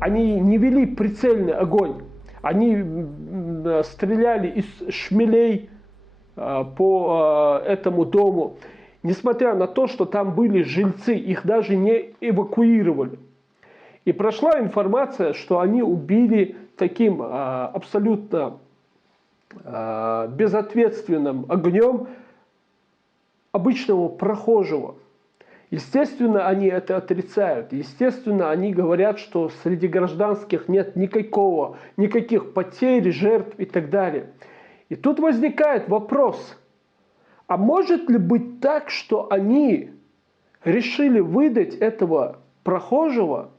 они не вели прицельный огонь. Они стреляли из шмелей по этому дому. Несмотря на то, что там были жильцы, их даже не эвакуировали. И прошла информация, что они убили таким абсолютно безответственным огнем обычного прохожего. Естественно, они это отрицают. Естественно, они говорят, что среди гражданских нет никаких потерь, жертв и так далее. И тут возникает вопрос, а может ли быть так, что они решили выдать этого прохожего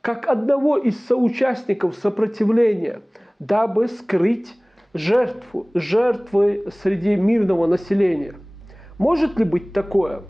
как одного из соучастников сопротивления, дабы скрыть жертвы среди мирного населения? Может ли быть такое?